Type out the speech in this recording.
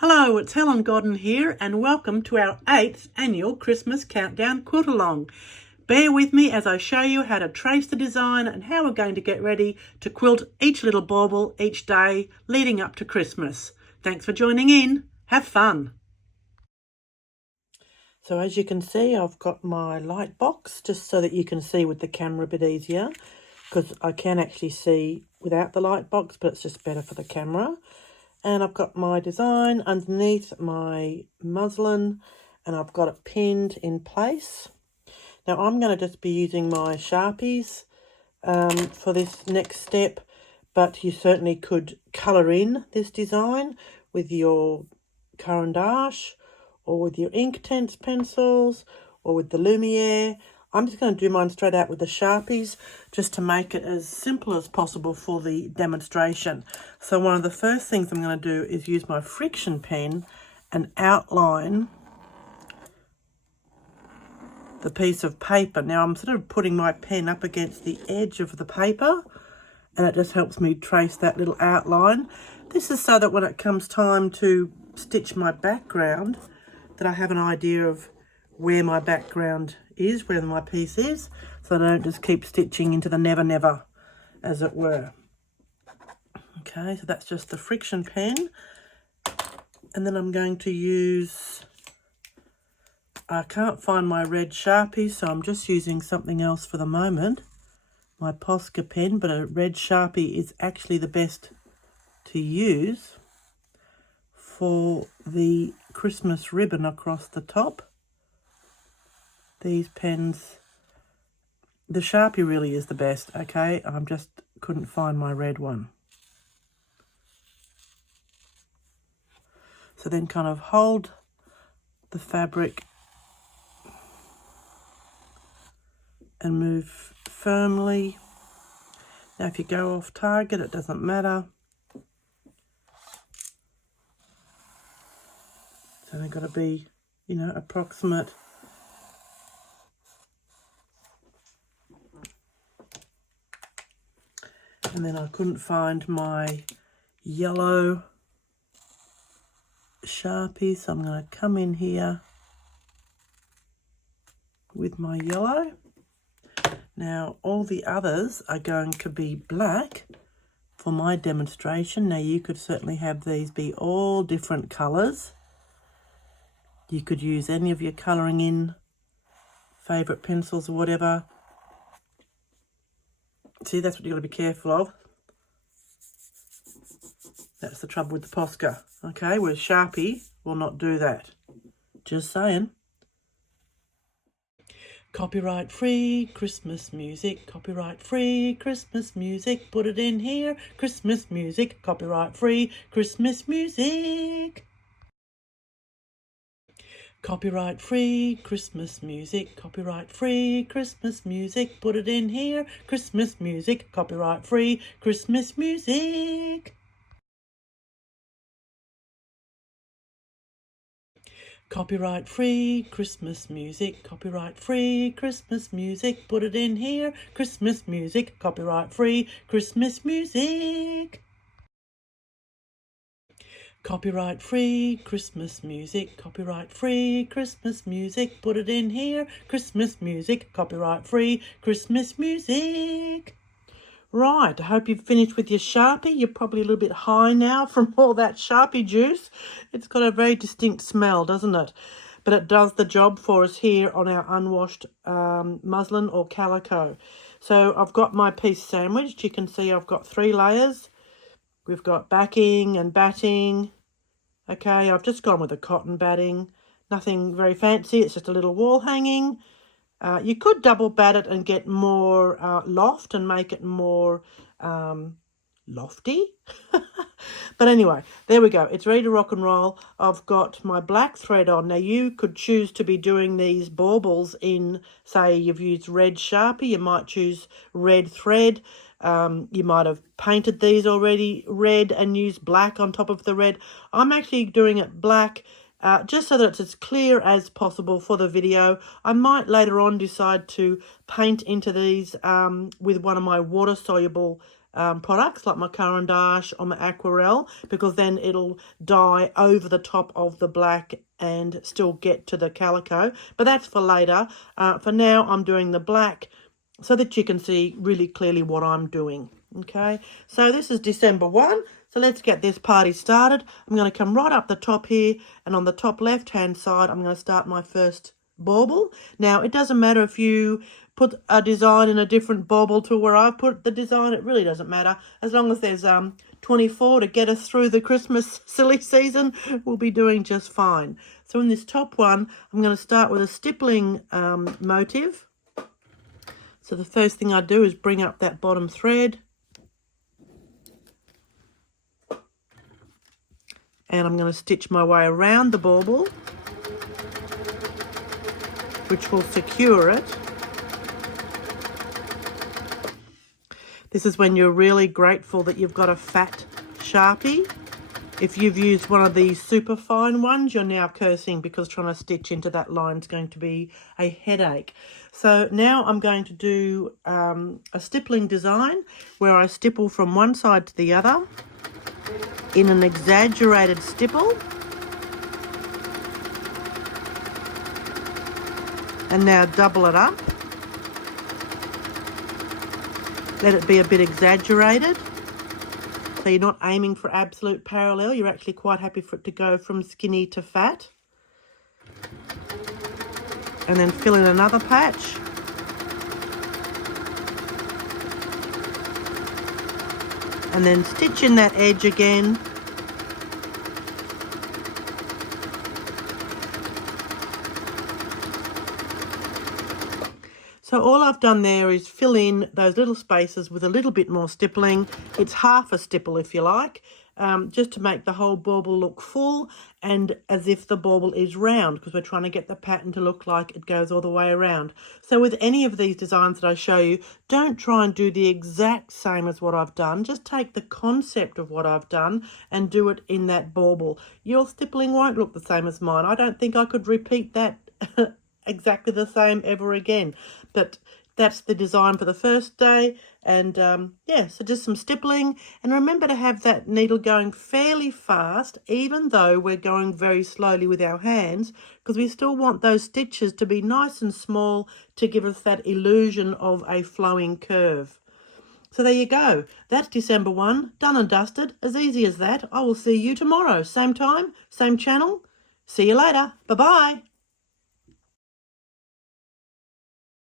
Hello, it's Helen Godden here and welcome to our 8th annual Christmas Countdown Quilt-a-long. Bear with me as I show you how to trace the design and how we're going to get ready to quilt each little bauble each day leading up to Christmas. Thanks for joining in. Have fun. So as you can see, I've got my light box just so that you can see with the camera a bit easier, because I can actually see without the light box, but it's just better for the camera. And I've got my design underneath my muslin and I've got it pinned in place. Now I'm going to just be using my Sharpies for this next step, but you certainly could colour in this design with your Caran d'Ache or with your Inktense pencils or with the Lumiere. I'm just going to do mine straight out with the Sharpies just to make it as simple as possible for the demonstration. So one of the first things I'm going to do is use my friction pen and outline the piece of paper. Now I'm sort of putting my pen up against the edge of the paper and it just helps me trace that little outline. This is so that when it comes time to stitch my background, that I have an idea of where my background is, where my piece is, so that I don't just keep stitching into the never never, as it were. Okay, so that's just the friction pen. And then I'm going to use, I can't find my red Sharpie, so I'm just using something else for the moment, my Posca pen, but a red Sharpie is actually the best to use for the Christmas ribbon across the top. These pens, the Sharpie really is the best, okay? I just couldn't find my red one. So then kind of hold the fabric and move firmly. Now if you go off target, it doesn't matter. It's only got to be, approximate. And then I couldn't find my yellow Sharpie, so I'm going to come in here with my yellow. Now all the others are going to be black for my demonstration. Now you could certainly have these be all different colours. You could use any of your colouring in favourite pencils or whatever. See, that's what you've got to be careful of. That's the trouble with the Posca, okay? Whereas Sharpie will not do that. Just saying. Copyright free Christmas music, copyright free Christmas music, put it in here, Christmas music, copyright free Christmas music. Copyright free Christmas music, copyright free Christmas music, put it in here, Christmas music, copyright free Christmas music. Copyright free Christmas music, copyright free Christmas music, put it in here, Christmas music, copyright free Christmas music. Copyright free Christmas music, copyright free Christmas music, put it in here, Christmas music, copyright free Christmas music. Right, I hope you've finished with your Sharpie. You're probably a little bit high now from all that Sharpie juice. It's got a very distinct smell, doesn't it? But it does the job for us here on our unwashed muslin or calico. So I've got my piece sandwiched. You can see I've got 3 layers. We've got backing and batting. Okay, I've just gone with a cotton batting. Nothing very fancy, it's just a little wall hanging. You could double bat it and get more loft and make it more lofty. But anyway, there we go. It's ready to rock and roll. I've got my black thread on. Now you could choose to be doing these baubles in, say you've used red Sharpie, you might choose red thread. You might have painted these already red and used black on top of the red. I'm actually doing it black just so that it's as clear as possible for the video. I might later on decide to paint into these with one of my water-soluble products like my Caran d'Ache or my Aquarelle, because then it'll dye over the top of the black and still get to the calico. But that's for later. For now, I'm doing the black so that you can see really clearly what I'm doing. Okay, so this is December 1. So let's get this party started. I'm going to come right up the top here, and on the top left-hand side, I'm going to start my first bauble. Now, it doesn't matter if you put a design in a different bauble to where I've put the design. It really doesn't matter. As long as there's 24 to get us through the Christmas silly season, we'll be doing just fine. So in this top one, I'm going to start with a stippling motif. So the first thing I do is bring up that bottom thread. And I'm going to stitch my way around the bauble, which will secure it. This is when you're really grateful that you've got a fat Sharpie. If you've used one of these super fine ones, you're now cursing, because trying to stitch into that line is going to be a headache. So now I'm going to do a stippling design where I stipple from one side to the other in an exaggerated stipple. And now double it up. Let it be a bit exaggerated. So you're not aiming for absolute parallel. You're actually quite happy for it to go from skinny to fat. And then fill in another patch. And then stitch in that edge again. So all I've done there is fill in those little spaces with a little bit more stippling. It's half a stipple if you like, just to make the whole bauble look full and as if the bauble is round, because we're trying to get the pattern to look like it goes all the way around. So with any of these designs that I show you, don't try and do the exact same as what I've done. Just take the concept of what I've done and do it in that bauble. Your stippling won't look the same as mine. I don't think I could repeat that exactly the same ever again. But that's the design for the first day. And yeah, so just some stippling. And remember to have that needle going fairly fast, even though we're going very slowly with our hands, because we still want those stitches to be nice and small to give us that illusion of a flowing curve. So there you go. That's December 1, done and dusted. As easy as that. I will see you tomorrow. Same time, same channel. See you later. Bye-bye.